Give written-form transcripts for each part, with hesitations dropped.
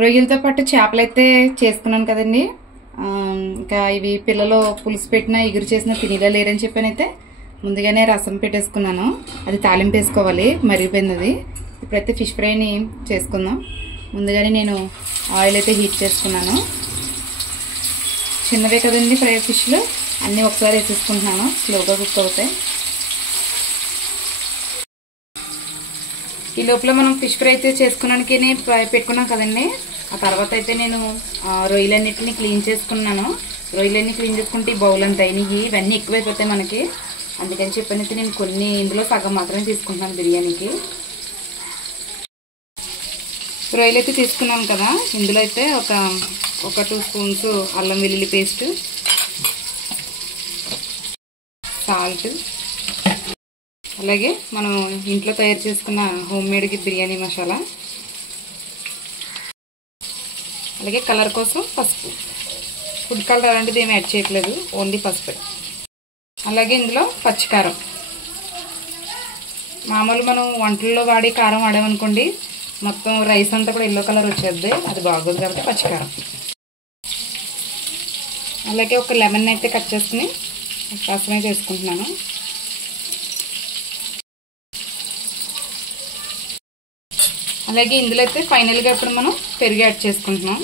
రొయ్యలతో పాటు చేపలైతే చేసుకున్నాను కదండి. ఇంకా ఇవి పిల్లలు పులుసు పెట్టినా ఎగురు చేసినా తినేలా లేరని చెప్పానైతే ముందుగానే రసం పెట్టేసుకున్నాను. అది తాలింపు వేసుకోవాలి, మరిగిపోయింది అది. ఇప్పుడైతే ఫిష్ ఫ్రైని చేసుకుందాం. ముందుగానే నేను ఆయిల్ అయితే హీట్ చేసుకున్నాను. చిన్నవే కదండి ఫ్రై ఫిష్లు, అన్నీ ఒకసారి వేసేసుకుంటున్నాను, స్లోగా కుక్ అవుతాయి. ఈ లోపల మనం ఫిష్ ఫ్రై అయితే చేసుకున్నానికి పెట్టుకున్నాం కదండి. ఆ తర్వాత అయితే నేను రొయ్యలన్నిటిని క్లీన్ చేసుకున్నాను. రొయ్యలన్నీ క్లీన్ చేసుకుంటే ఈ బౌల్ అంతా అయినాయి, ఇవన్నీ ఎక్కువైపోతాయి మనకి. అందుకని చెప్పనైతే నేను కొన్ని ఇందులో సగం మాత్రమే తీసుకుంటున్నాను బిర్యానీకి. రొయ్యలు అయితే తీసుకున్నాను కదా, ఇందులో అయితే ఒక 2 స్పూన్స్ అల్లం వెల్లుల్లి పేస్ట్, సాల్ట్, అలాగే మనం ఇంట్లో తయారు చేసుకున్న హోమ్ మేడ్ బిర్యానీ మసాలా, అలాగే కలర్ కోసం పసుపు. ఫుడ్ కలర్ అలాంటిది ఏమి యాడ్ చేయట్లేదు, ఓన్లీ పసుపు. అలాగే ఇందులో పచ్చికారం. మామూలు మనం వంటల్లో వాడే కారం వాడామనుకోండి మొత్తం రైస్ అంతా కూడా ఎల్లో కలర్ వచ్చేద్ది, అది బాగోదు కాబట్టి పచ్చికారం. అలాగే ఒక లెమన్ అయితే కట్ చేసుకుని రసం అయితే వేసుకుంటున్నాను. అలాగే ఇందులో అయితే ఫైనల్గా ఇప్పుడు మనం పెరుగు యాడ్ చేసుకుంటున్నాం.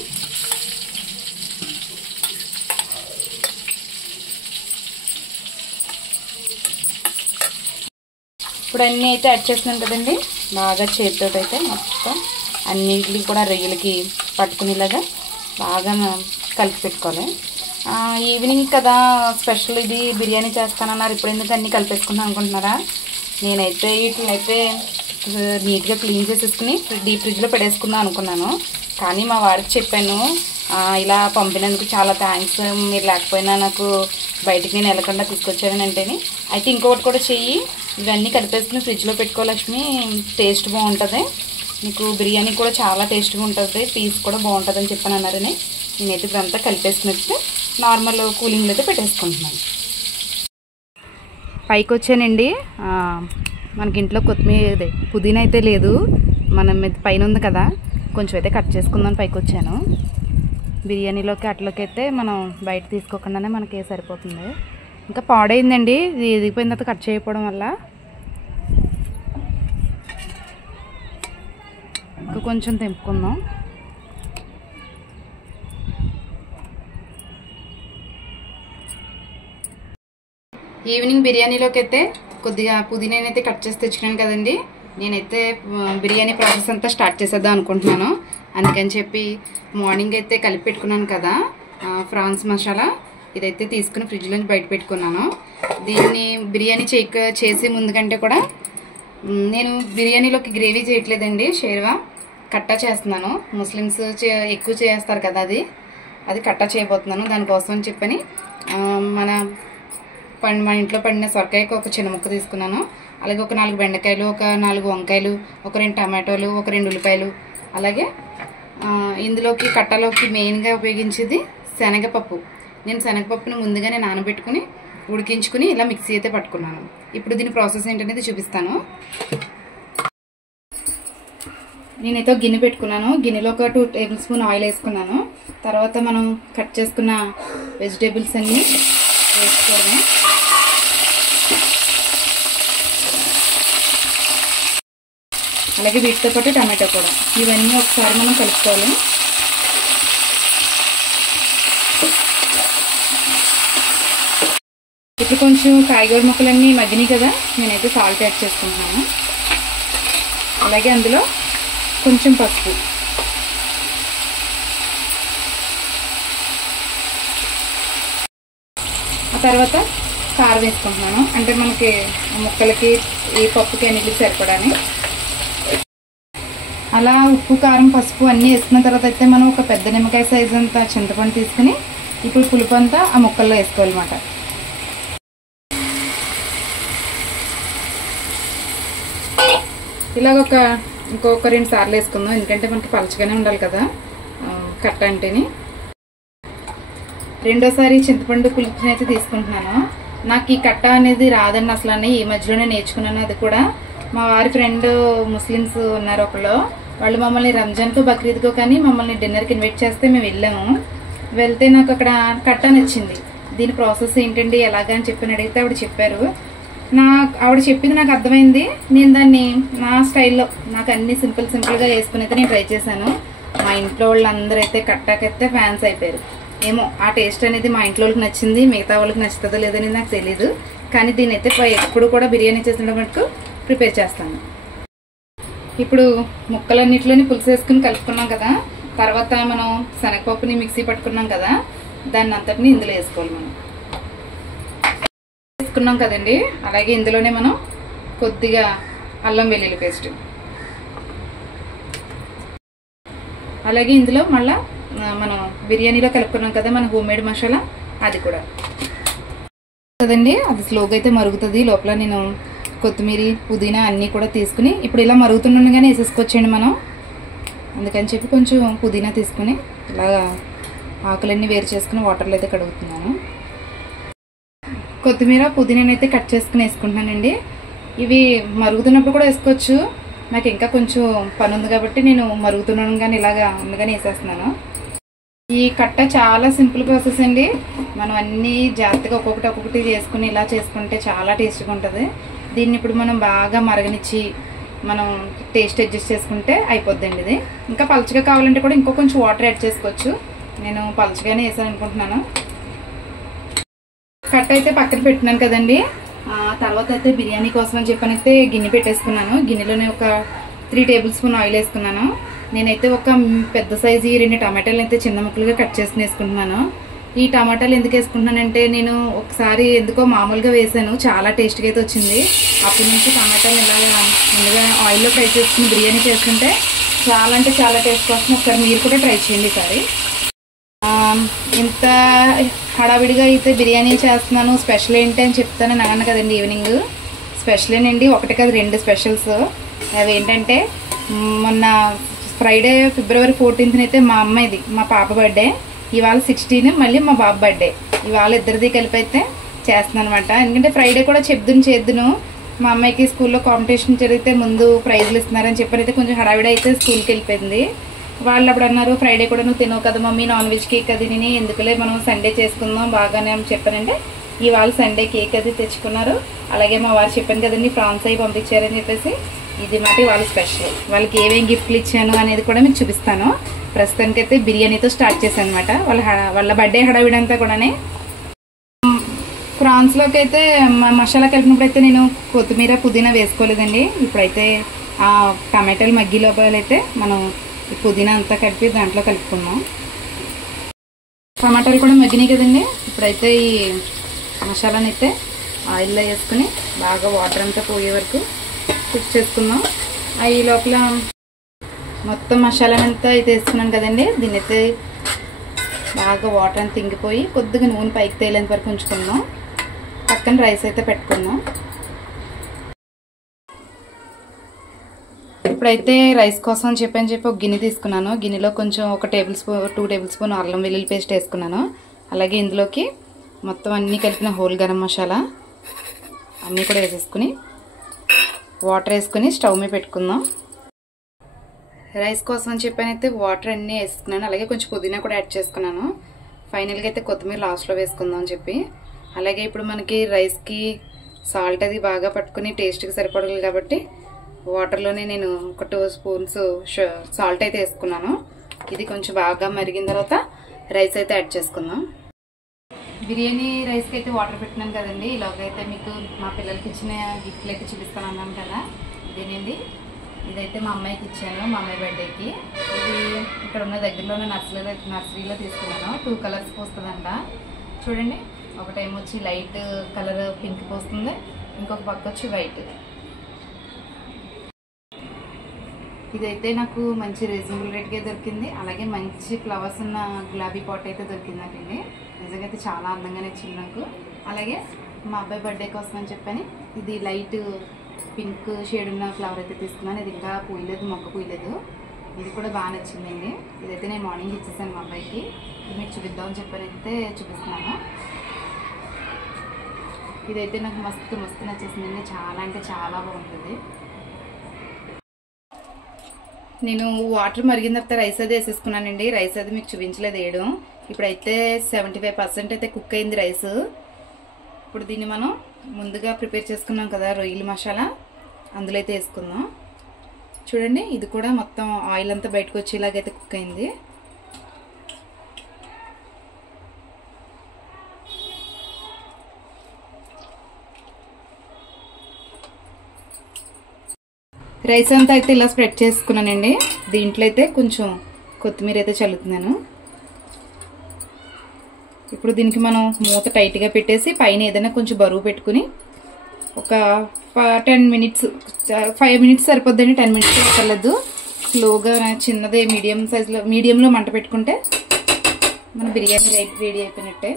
ఇప్పుడు అన్నీ అయితే యాడ్ చేస్తున్నాం కదండి, బాగా చేతితో అయితే మొత్తం అన్నింటికి కూడా రొయ్యలకి పట్టుకునేలాగా బాగా కలిపి పెట్టుకోవాలి. ఈవినింగ్ కదా స్పెషల్ ఇది బిర్యానీ చేస్తానన్నారు, ఇప్పుడు ఎందుకు అన్నీ కలిపేసుకున్నాను అనుకుంటున్నారా? నేనైతే వీటినైతే నీట్గా క్లీన్ చేసేసుకుని డీప్ ఫ్రిడ్జ్లో పెట్టేసుకుందాం అనుకున్నాను. కానీ మా వారికి చెప్పాను, ఇలా పంపినందుకు చాలా థ్యాంక్స్, మీరు లేకపోయినా నాకు బయటికి నేను వెళ్ళకుండా తీసుకొచ్చానని అంటేని. అయితే ఇంకొకటి కూడా చెయ్యి, ఇవన్నీ కలిపేసుకుని ఫ్రిడ్జ్లో పెట్టుకో లక్ష్మి, టేస్ట్ బాగుంటుంది, మీకు బిర్యానీ కూడా చాలా టేస్ట్గా ఉంటుంది, పీస్ కూడా బాగుంటుంది అని చెప్పాను అన్నారని. నేనైతే ఇదంతా కలిపేసుకుని వస్తే నార్మల్ కూలింగ్లో అయితే పెట్టేసుకుంటున్నాను. పైకి వచ్చానండి, మనకి ఇంట్లో కొత్తిమీర పుదీనా అయితే లేదు, మనం పైన ఉంది కదా, కొంచెం అయితే కట్ చేసుకుందాం పైకి వచ్చాను. బిర్యానీలోకి అట్లోకి అయితే మనం బయట తీసుకోకుండానే మనకి సరిపోతుంది. ఇంకా పాడైందండి, ఇది ఎదిగిపోయిన తర్వాత కట్ చేయకపోవడం వల్ల. ఇంకా కొంచెం తెంపుకుందాం. ఈవినింగ్ బిర్యానీలోకి అయితే కొద్దిగా పుదీనానైతే కట్ చేసి తెచ్చుకున్నాను కదండి. నేనైతే బిర్యానీ ప్రాసెస్ అంతా స్టార్ట్ చేసేద్దాం అనుకుంటున్నాను. అందుకని చెప్పి మార్నింగ్ అయితే కలిపి పెట్టుకున్నాను కదా ఫ్రాన్స్ మసాలా, ఇదైతే తీసుకుని ఫ్రిడ్జ్లో బయట పెట్టుకున్నాను. దీన్ని బిర్యానీ చేసే ముందు కంటే కూడా నేను బిర్యానీలోకి గ్రేవీ చేయట్లేదండి, షేర్వా కట్టా చేస్తున్నాను. ముస్లిమ్స్ ఎక్కువ చేస్తారు కదా, అది కట్టా చేయబోతున్నాను. దానికోసం అని చెప్పని మన ఇంట్లో పండిన సొరకాయకు ఒక చిన్న ముక్క తీసుకున్నాను. అలాగే ఒక 4 బెండకాయలు, ఒక 4 వంకాయలు, ఒక 2 టమాటోలు, ఒక 2 ఉల్లిపాయలు. అలాగే ఇందులోకి కట్టలోకి మెయిన్గా ఉపయోగించేది శనగపప్పు. నేను శనగపప్పుని ముందుగానే నానబెట్టుకుని ఉడికించుకుని ఇలా మిక్సీ అయితే పట్టుకున్నాను. ఇప్పుడు దీని ప్రాసెస్ ఏంటనేది చూపిస్తాను. నేనైతే గిన్నె పెట్టుకున్నాను, గిన్నెలో ఒక 2 టేబుల్ స్పూన్ ఆయిల్ వేసుకున్నాను. తర్వాత మనం కట్ చేసుకున్న వెజిటేబుల్స్ అన్నీ వేసుకోవాలి. అలాగే వీటితో పాటు టమాటో కూడా, ఇవన్నీ ఒకసారి మనం కలుపుకోవాలి. ఇప్పుడు కొంచెం కాయగూర ముక్కలన్నీ మగ్గినాయి కదా, నేనైతే సాల్ట్ యాడ్ చేసుకుంటున్నాను. అలాగే అందులో కొంచెం పసుపు, ఆ తర్వాత కారం వేసుకుంటున్నాను, అంటే మనకి ముక్కలకి ఈ పప్పుకి అన్నిటికి సరిపడాని. అలా ఉప్పు కారం పసుపు అన్నీ వేసుకున్న తర్వాత అయితే మనం ఒక పెద్ద నిమ్మకాయ సైజు అంతా చింతపండు తీసుకుని ఇప్పుడు పులుపు అంతా ఆ ముక్కల్లో వేసుకోవాలన్నమాట. ఇలాగ ఇంకొక 2 సార్లు వేసుకుందాం, ఎందుకంటే మనకి పలచగానే ఉండాలి కదా కట్ట అంటేని. రెండోసారి చింతపండు పులుపుని అయితే తీసుకుంటున్నాను. నాకు ఈ కట్ట అనేది రాదండి అసలు, ఈ మధ్యలోనే నేర్చుకున్నాను. అది కూడా మా వారి ఫ్రెండ్ ముస్లిమ్స్ ఉన్నారు ఒకళ్ళు, వాళ్ళు మమ్మల్ని రంజాన్కో బక్రీద్కో కానీ మమ్మల్ని డిన్నర్కి ఇన్వైట్ చేస్తే మేము వెళ్ళాము. వెళ్తే నాకు అక్కడ కట్ట నచ్చింది. దీని ప్రాసెస్ ఏంటండి ఎలాగా అని చెప్పి అడిగితే ఆవిడ చెప్పారు. ఆవిడ చెప్పింది నాకు అర్థమైంది. నేను దాన్ని నా స్టైల్లో నాకు అన్ని సింపుల్గా వేసుకుని అయితే నేను ట్రై చేశాను. మా ఇంట్లో వాళ్ళందరూ అయితే కట్టాకైతే ఫ్యాన్స్ అయిపోయారు. ఏమో ఆ టేస్ట్ అనేది మా ఇంట్లో వాళ్ళకి నచ్చింది, మిగతా వాళ్ళకి నచ్చుతుందో లేదని నాకు తెలీదు. కానీ దీన్ని అయితే ఎప్పుడు కూడా బిర్యానీ చేసిన మటుకు ప్రిపేర్ చేస్తాను. ఇప్పుడు ముక్కలన్నిటిలోని పులుసు వేసుకుని కలుపుకున్నాం కదా, తర్వాత మనం శనగపప్పుని మిక్సీ పట్టుకున్నాం కదా, దాన్ని అంతటిని ఇందులో వేసుకోవాలి. మనం వేసుకున్నాం కదండి, అలాగే ఇందులోనే మనం కొద్దిగా అల్లం వెల్లుల్లి పేస్ట్, అలాగే ఇందులో మళ్ళా మనం బిర్యానీలో కలుపుకున్నాం కదా మన హోమ్మేడ్ మసాలా, అది కూడా కదండి. అది స్లోగా అయితే మరుగుతుంది. లోపల నేను కొత్తిమీర పుదీనా అన్నీ కూడా తీసుకుని ఇప్పుడు ఇలా మరుగుతుండగానే వేసేసుకోవచ్చండి మనం. అందుకని చెప్పి కొంచెం పుదీనా తీసుకుని ఇలాగా ఆకులన్నీ వేరు చేసుకుని వాటర్లో అయితే కడుగుతున్నాను. కొత్తిమీర పుదీనాని అయితే కట్ చేసుకుని వేసుకుంటున్నానండి. ఇవి మరుగుతున్నప్పుడు కూడా వేసుకోవచ్చు. నాకు ఇంకా కొంచెం పని ఉంది కాబట్టి నేను మరుగుతున్నాను కానీ ఇలాగా ఉండగానే వేసేస్తున్నాను. ఈ కట్ట చాలా సింపుల్ ప్రాసెస్ అండి. మనం అన్నీ జాగ్రత్తగా ఒక్కొక్కటి చేసుకుని ఇలా చేసుకుంటే చాలా టేస్ట్గా ఉంటుంది. దీన్ని ఇప్పుడు మనం బాగా మరగనిచ్చి మనం టేస్ట్ అడ్జస్ట్ చేసుకుంటే అయిపోద్దండి. ఇది ఇంకా పలుచగా కావాలంటే కూడా ఇంకో కొంచెం వాటర్ యాడ్ చేసుకోవచ్చు. నేను పలుచగానే వేసాను అనుకుంటున్నాను. కట్ట అయితే పక్కన పెట్టినాను కదండి. తర్వాత అయితే బిర్యానీ కోసం అని చెప్పనైతే గిన్నె పెట్టేసుకున్నాను. గిన్నెలోనే ఒక 3 టేబుల్ స్పూన్ ఆయిల్ వేసుకున్నాను. నేనైతే ఒక పెద్ద సైజు 2 టమాటాలు అయితే చిన్న ముక్కలుగా కట్ చేసుకుని వేసుకుంటున్నాను. ఈ టమాటాలు ఎందుకు వేసుకుంటున్నానంటే నేను ఒకసారి ఎందుకో మామూలుగా వేసాను, చాలా టేస్ట్గా అయితే వచ్చింది. అప్పటి నుంచి టమాటాలు ఇలాగా ముందుగా ఆయిల్లో ఫ్రై చేసుకుని బిర్యానీ చేసుకుంటే చాలా అంటే చాలా టేస్ట్ వస్తుంది. ఒకసారి మీరు కూడా ట్రై చేయండి ఈసారి. ఇంత హడావిడిగా అయితే బిర్యానీ చేస్తున్నాను, స్పెషల్ ఏంటి అని చెప్తానని అన్నాను కదండి. ఈవినింగ్ స్పెషల్ ఏనండి, ఒకటి కాదు 2 స్పెషల్స్. అవి ఏంటంటే మొన్న ఫ్రైడే February 14th అయితే మా అమ్మాయిది మా పాప బర్త్డే, ఇవాళ 16 మళ్ళీ మా బాబు బర్త్డే. ఇవాళ ఇద్దరిది కలిపి అయితే చేస్తున్నాను అనమాట. ఎందుకంటే ఫ్రైడే కూడా చేద్దును మా అమ్మాయికి స్కూల్లో కాంపిటీషన్ జరిగితే ముందు ప్రైజ్లు ఇస్తున్నారని చెప్పి అయితే కొంచెం హడావిడి అయితే స్కూల్కి వెళ్ళిపోయింది. వాళ్ళు అప్పుడు అన్నారు ఫ్రైడే కూడా నువ్వు తినవు కదా మమ్మీ, నాన్ వెజ్ కేక్ అది నేను ఎందుకులే మనం సండే చేసుకుందాం బాగానే అని చెప్పానంటే ఇవాళ సండే కేక్ అది తెచ్చుకున్నారు. అలాగే మా వారు చెప్పాను కదండి ఫ్రాన్స్ అవి పంపించారని చెప్పేసి ఇది మాట వాళ్ళ స్పెషల్. వాళ్ళకి ఏమేమి గిఫ్ట్లు ఇచ్చాను అనేది కూడా మీకు చూపిస్తాను. ప్రస్తుతానికి అయితే బిర్యానీతో స్టార్ట్ చేశాను అనమాట. వాళ్ళ బర్త్డే హడావిడంతా కూడానే. ఫ్రాన్స్లోకి అయితే మసాలా కలిపినప్పుడు అయితే నేను కొత్తిమీర పుదీనా వేసుకోలేదండి. ఇప్పుడైతే ఆ టమాటాలు మగ్గి లోపలైతే మనం పుదీనా అంతా కలిపి దాంట్లో కలుపుకున్నాం. టమాటాలు కూడా మగ్గినాయి కదండి. ఇప్పుడైతే ఈ మసాలాని అయితే ఆయిల్లో వేసుకుని బాగా వాటర్ అంతా పోయే వరకు కుక్ చేసుకుందాం. ఈ లోపల మొత్తం మసాలానంతా అయితే వేసుకున్నాను కదండి. దీన్ని అయితే బాగా వాటర్ అంతా ఇంగిపోయి కొద్దిగా నూనె పైకి తేలేంత వరకు ఉంచుకుందాం. పక్కన రైస్ అయితే పెట్టుకుందాం. ఇప్పుడైతే రైస్ కోసం అని చెప్పి ఒక గిన్నె తీసుకున్నాను. గిన్నెలో కొంచెం 2 టేబుల్ స్పూన్ అల్లం వెల్లుల్లి పేస్ట్ వేసుకున్నాను. అలాగే ఇందులోకి మొత్తం అన్నీ కలిపిన హోల్ గరం మసాలా అన్నీ కూడా వేసేసుకుని వాటర్ వేసుకుని స్టవ్ మీద పెట్టుకుందాం. రైస్ కోసం అని చెప్పి వాటర్ అన్నీ వేసుకున్నాను. అలాగే కొంచెం పుదీనా కూడా యాడ్ చేసుకున్నాను. ఫైనల్గా అయితే కొత్తిమీర లాస్ట్లో వేసుకుందాం అని చెప్పి. అలాగే ఇప్పుడు మనకి రైస్కి సాల్ట్ అది బాగా పట్టుకుని టేస్ట్కి సరిపడాలి కాబట్టి వాటర్లోనే నేను ఒక 2 స్పూన్స్ సాల్ట్ అయితే వేసుకున్నాను. ఇది కొంచెం బాగా మరిగిన తర్వాత రైస్ అయితే యాడ్ చేసుకుందాం. బిర్యానీ రైస్కి అయితే వాటర్ పెట్టినాను కదండి. ఇలాగైతే మీకు మా పిల్లలకి ఇచ్చిన గిఫ్ట్లు అయితే చూపిస్తాను అన్నాను కదా, ఇదేనండి. ఇదైతే మా అమ్మాయికి ఇచ్చాను, మా అమ్మాయి బర్త్డేకి. ఇది ఇక్కడ ఉన్న దగ్గరలో ఉన్న నర్సరీలో తీసుకున్నాను. 2 కలర్స్ పోస్తుందంట. చూడండి, ఒకటేమో వచ్చి లైట్ కలర్ పింక్ పోస్తుంది, ఇంకొక పక్క వచ్చి వైట్. ఇదైతే నాకు మంచి రీజనబుల్ రేట్గా దొరికింది. అలాగే మంచి ఫ్లవర్స్ ఉన్న గులాబీ పాట్ అయితే దొరికింది నాకండి. నిజంగా అయితే చాలా అందంగా నచ్చింది నాకు. అలాగే మా అబ్బాయి బర్త్డే కోసం అని చెప్పని ఇది లైట్ పింక్ షేడ్ ఉన్న ఫ్లవర్ అయితే తీసుకున్నాను. ఇది ఇంకా పూయలేదు, మొక్క పూయలేదు. ఇది కూడా బాగా నచ్చిందండి. ఇదైతే నేను మార్నింగ్ ఇచ్చేసాను మా అబ్బాయికి. ఇది మీకు చూపిద్దామని చెప్పని అయితే చూపిస్తున్నాను. ఇదైతే నాకు మస్తు నచ్చేసిందండి. చాలా అంటే చాలా బాగుంటుంది. నేను వాటర్ మరిగిన తర్వాత రైస్ అది వేసేసుకున్నానండి. రైస్ అది మీకు చూపించలేదు వేయడం. ఇప్పుడైతే 75% అయితే కుక్ అయింది రైస్. ఇప్పుడు దీన్ని మనం ముందుగా ప్రిపేర్ చేసుకున్నాం కదా రొయ్యల మసాలా, అందులో అయితే వేసుకుందాం. చూడండి, ఇది కూడా మొత్తం ఆయిల్ అంతా బయటకు వచ్చేలాగైతే కుక్ అయింది. రైస్ అంతా అయితే ఇలా స్ప్రెడ్ చేసుకున్నానండి. దీంట్లో అయితే కొంచెం కొత్తిమీర అయితే చల్లుతున్నాను. ఇప్పుడు దీనికి మనం మూత టైట్గా పెట్టేసి పైన ఏదైనా కొంచెం బరువు పెట్టుకుని ఒక 10 మినిట్స్ 5 మినిట్స్ సరిపోద్దండి. 10 మినిట్స్ అక్కర్లేదు. స్లోగా చిన్నదే మీడియం సైజులో మీడియంలో మంట పెట్టుకుంటే మన బిర్యానీ రెడీ అయిపోయినట్టే.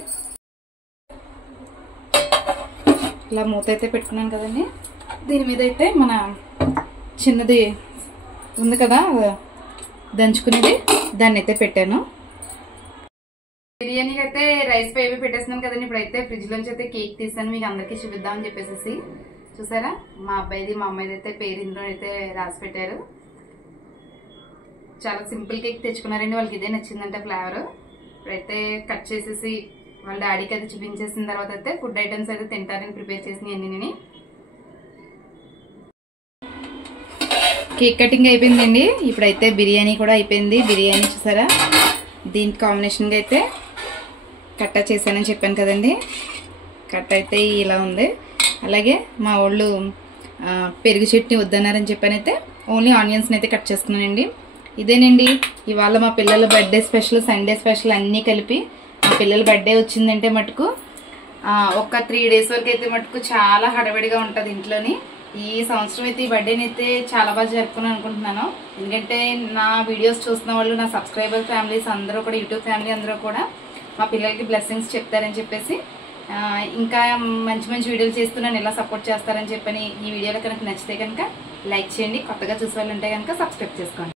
ఇలా మూత అయితే పెట్టుకున్నాను కదండి. దీని మీద అయితే మన చిన్నది ఉంది కదా దంచుకునేది, దాన్ని అయితే పెట్టాను. బిర్యానీకి అయితే రైస్ పై పెట్టేస్తున్నాను కదండి. ఇప్పుడైతే ఫ్రిడ్జ్ లోంచి అయితే కేక్ తీసాను, మీకు అందరికీ చూపిద్దామని చెప్పేసి. చూసారా, మా అబ్బాయిది మా అమ్మాయిది అయితే పేరు ఇందులో అయితే రాసి పెట్టారు. చాలా సింపుల్ కేక్ తెచ్చుకున్నారండి. వాళ్ళకి ఇదే నచ్చిందంటే ఫ్లేవర్. ఇప్పుడైతే కట్ చేసేసి వాళ్ళ డాడీకి అయితే చూపించేసిన తర్వాత అయితే ఫుడ్ ఐటమ్స్ అయితే తింటారని ప్రిపేర్ చేసినాయి అన్ని. కేక్ కటింగ్ అయిపోయిందండి. ఇప్పుడైతే బిర్యానీ కూడా అయిపోయింది. బిర్యానీ చూసారా, దీనికి కాంబినేషన్గా అయితే కట్ట చేశానని చెప్పాను కదండి. కట్ట అయితే ఇలా ఉంది. అలాగే మా వాళ్ళు పెరుగు చట్నీ వద్దన్నారని చెప్పానైతే ఓన్లీ ఆనియన్స్ని అయితే కట్ చేసుకున్నానండి. ఇదేనండి ఇవాళ మా పిల్లల బర్త్డే స్పెషల్, సండే స్పెషల్ అన్నీ కలిపి. మా పిల్లల బర్త్డే వచ్చిందంటే మటుకు ఒక 3 డేస్ వరకు అయితే మటుకు చాలా హడావిడిగా ఉంటుంది ఇంట్లోని. ఈ సంవత్సరం అయితే ఈ బర్త్డేని అయితే చాలా బాగా జరుపుకున్నాను అనుకుంటున్నాను. ఎందుకంటే నా వీడియోస్ చూస్తున్న వాళ్ళు, నా సబ్స్క్రైబర్ ఫ్యామిలీస్ అందరూ కూడా, యూట్యూబ్ ఫ్యామిలీ అందరూ కూడా మా పిల్లలకి బ్లెస్సింగ్స్ చెప్తారని చెప్పేసి, ఇంకా మంచి మంచి వీడియోలు చేస్తున్నాను, ఇలా సపోర్ట్ చేస్తారని చెప్పని ఈ వీడియోలో కనుక నచ్చితే కనుక లైక్ చేయండి. కొత్తగా చూసే వాళ్ళు ఉంటే కనుక సబ్స్క్రైబ్ చేసుకోండి.